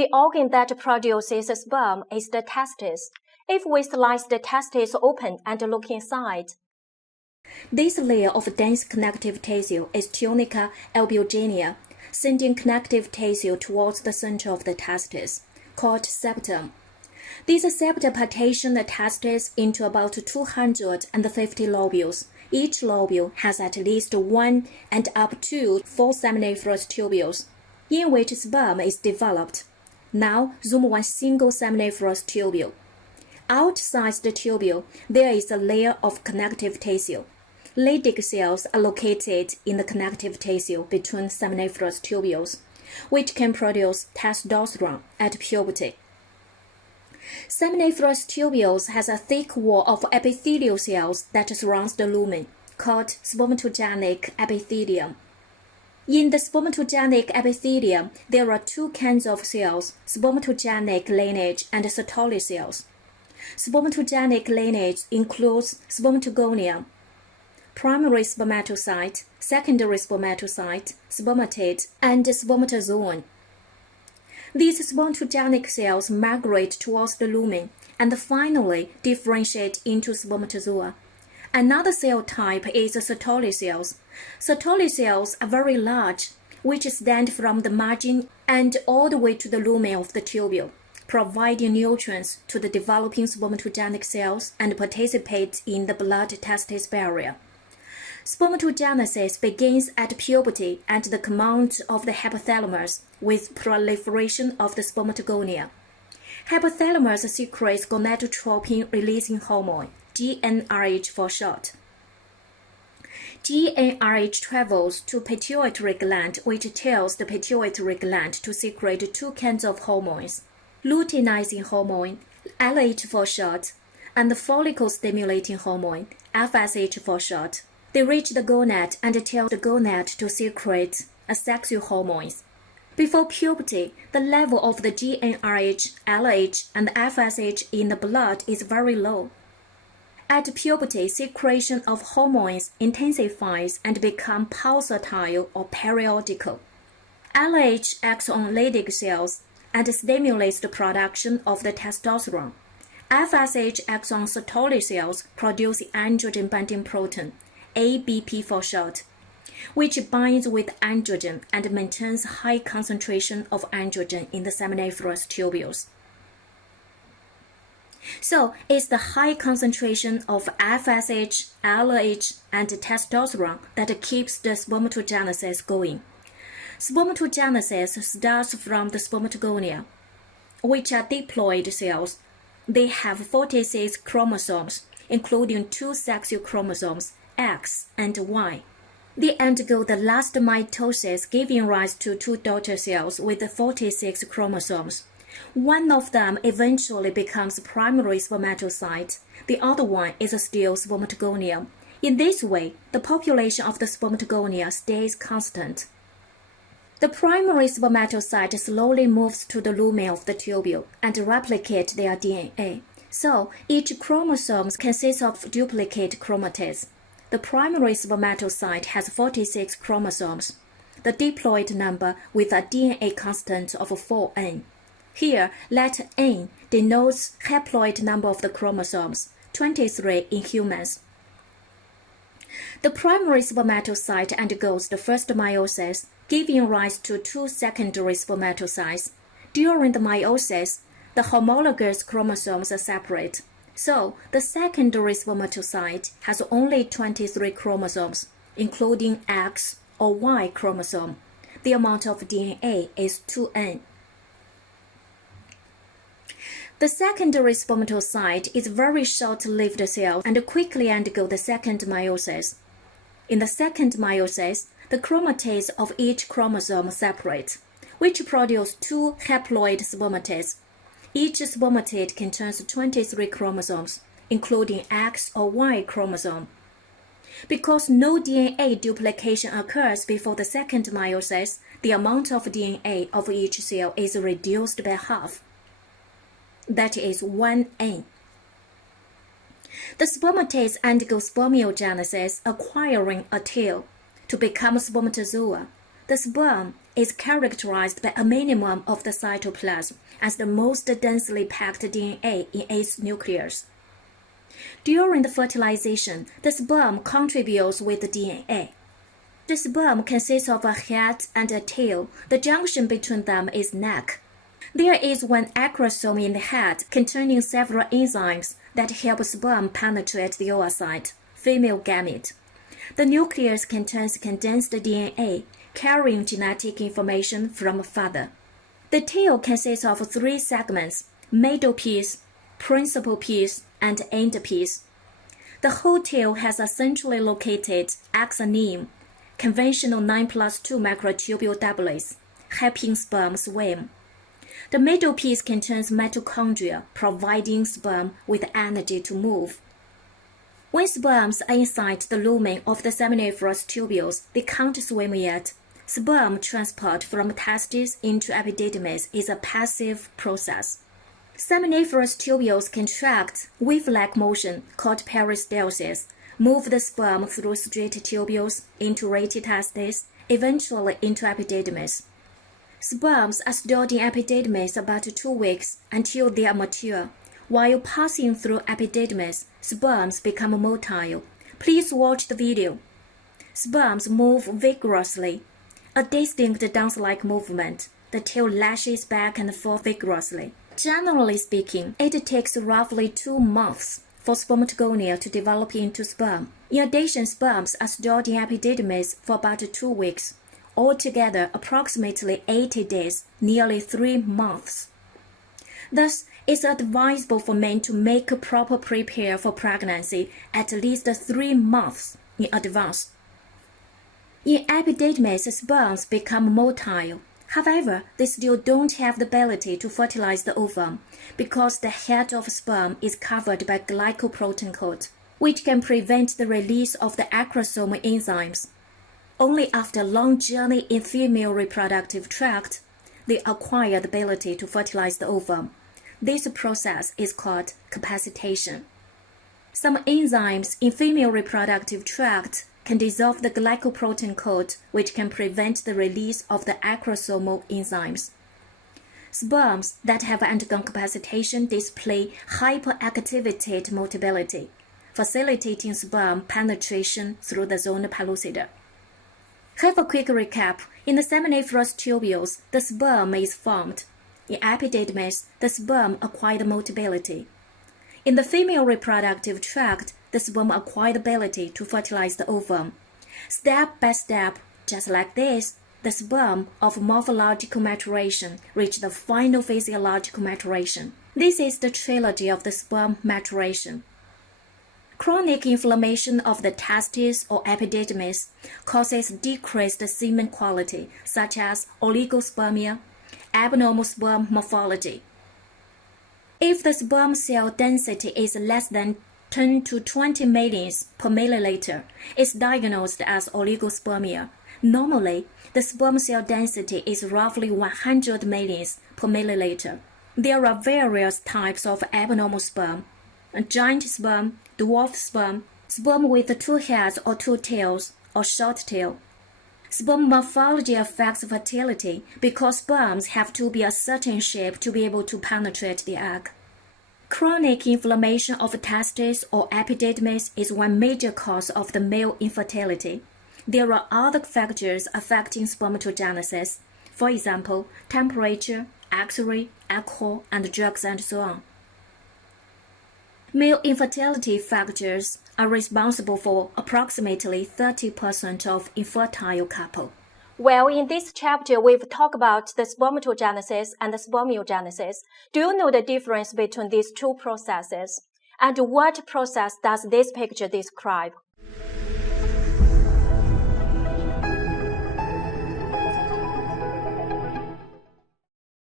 The organ that produces sperm is the testis. If we slice the testis open and look inside, this layer of dense connective tissue is tunica albuginea, sending connective tissue towards the center of the testis, called septum. These septa partition the testis into about 250 lobules. Each lobule has at least 1 and up to 4 seminiferous tubules, in which sperm is developed. Now zoom one single seminiferous tubule. Outside the tubule, there is a layer of connective tissue. Leydig cells are located in the connective tissue between seminiferous tubules, which can produce testosterone at puberty. Seminiferous tubules has a thick wall of epithelial cells that surrounds the lumen, called spermatogenic epithelium. In the spermatogenic epithelium, there are two kinds of cells, spermatogenic lineage and Sertoli cells. Spermatogenic lineage includes spermatogonia, primary spermatocyte, secondary spermatocyte, spermatid, and spermatozoon. These spermatogenic cells migrate towards the lumen and finally differentiate into spermatozoa. Another cell type is Sertoli cells. Sertoli cells are very large, which stand from the margin and all the way to the lumen of the tubule, providing nutrients to the developing spermatogenic cells and participate in the blood-testis barrier. Spermatogenesis begins at puberty at the command of the hypothalamus with proliferation of the spermatogonia. Hypothalamus secretes gonadotropin-releasing hormone, GnRH for short. GnRH travels to pituitary gland, which tells the pituitary gland to secrete two kinds of hormones, luteinizing hormone, LH for short, and follicle-stimulating hormone, FSH for short. They reach the gonad and tell the gonad to secrete sexual hormones. Before puberty, the level of the GnRH, LH, and FSH in the blood is very low. At puberty, secretion of hormones intensifies and becomes pulsatile or periodical. LH acts on Leydig cells and stimulates the production of the testosterone. FSH acts on Sertoli cells, producing androgen-binding protein, ABP for short, which binds with androgen and maintains high concentration of androgen in the seminiferous tubules. So, it's the high concentration of FSH, LH, and testosterone that keeps the spermatogenesis going. Spermatogenesis starts from the spermatogonia, which are diploid cells. They have 46 chromosomes, including 2 sexual chromosomes, X and Y. They undergo the last mitosis, giving rise to 2 daughter cells with 46 chromosomes. One of them eventually becomes primary spermatocyte. The other one is still spermatogonia. In this way, the population of the spermatogonia stays constant. The primary spermatocyte slowly moves to the lumen of the tubule and replicate their DNA. So, each chromosome consists of duplicate chromatids. The primary spermatocyte has 46 chromosomes, the diploid number with a DNA constant of 4n. Here, letter N denotes haploid number of the chromosomes, 23 in humans. The primary spermatocyte undergoes the first meiosis, giving rise to 2 secondary spermatocytes. During the meiosis, the homologous chromosomes are separate. So, the secondary spermatocyte has only 23 chromosomes, including X or Y chromosome. The amount of DNA is 2n. The secondary spermatocyte is very short-lived cell and quickly undergo the second meiosis. In the second meiosis, the chromatids of each chromosome separate, which produce 2 haploid spermatids. Each spermatid contains 23 chromosomes, including X or Y chromosome. Because no DNA duplication occurs before the second meiosis, the amount of DNA of each cell is reduced by half. That is 1n. The spermatids undergo spermiogenesis, acquiring a tail to become spermatozoa. The sperm is characterized by a minimum of the cytoplasm as the most densely packed DNA in its nucleus. During the fertilization, the sperm contributes with the DNA. The sperm consists of a head and a tail. The junction between them is neck. There is one acrosome in the head containing several enzymes that help sperm penetrate the oocyte, female gamete. The nucleus contains condensed DNA carrying genetic information from father. The tail consists of 3 segments: middle piece, principal piece, and end piece. The whole tail has a centrally located axoneme, conventional 9+2 microtubule doublets, helping sperm swim. The middle piece contains mitochondria, providing sperm with energy to move. When sperms are inside the lumen of the seminiferous tubules, they can't swim yet. Sperm transport from testes into epididymis is a passive process. Seminiferous tubules contract wave-like motion called peristalsis, move the sperm through straight tubules into ratty testes, eventually into epididymis. Sperms are stored in epididymis about 2 weeks until they are mature. While passing through epididymis, sperms become motile. Please watch the video. Sperms move vigorously. A distinct dance-like movement. The tail lashes back and forth vigorously. Generally speaking, it takes roughly 2 months for spermatogonia to develop into sperm. In addition, sperms are stored in epididymis for about 2 weeks. Altogether, approximately 80 days, nearly 3 months. Thus, it's advisable for men to make a proper prepare for pregnancy at least 3 months in advance. In epididymis, sperms become motile. However, they still don't have the ability to fertilize the ovum because the head of sperm is covered by glycoprotein coat, which can prevent the release of the acrosome enzymes. Only after a long journey in female reproductive tract, they acquire the ability to fertilize the ovum. This process is called capacitation. Some enzymes in female reproductive tract can dissolve the glycoprotein coat, which can prevent the release of the acrosomal enzymes. Sperms that have undergone capacitation display hyperactivated motility, facilitating sperm penetration through the zona pellucida. Have a quick recap. In the seminiferous tubules, the sperm is formed. In epididymis, the sperm acquired motility. In the female reproductive tract, the sperm acquired ability to fertilize the ovum. Step by step, just like this, the sperm of morphological maturation reach the final physiological maturation. This is the trilogy of the sperm maturation. Chronic inflammation of the testes or epididymis causes decreased semen quality, such as oligospermia, abnormal sperm morphology. If the sperm cell density is less than 10 to 20 millions per milliliter, it's diagnosed as oligospermia. Normally, the sperm cell density is roughly 100 millions per milliliter. There are various types of abnormal sperm: giant sperm, dwarf sperm, sperm with 2 heads or 2 tails, or short tail. Sperm morphology affects fertility because sperms have to be a certain shape to be able to penetrate the egg. Chronic inflammation of testes or epididymis is one major cause of the male infertility. There are other factors affecting spermatogenesis, for example, temperature, X-ray, alcohol, and drugs, and so on. Male infertility factors are responsible for approximately 30% of infertile couples. Well, in this chapter, we've talked about the spermatogenesis and the spermiogenesis. Do you know the difference between these 2 processes? And what process does this picture describe?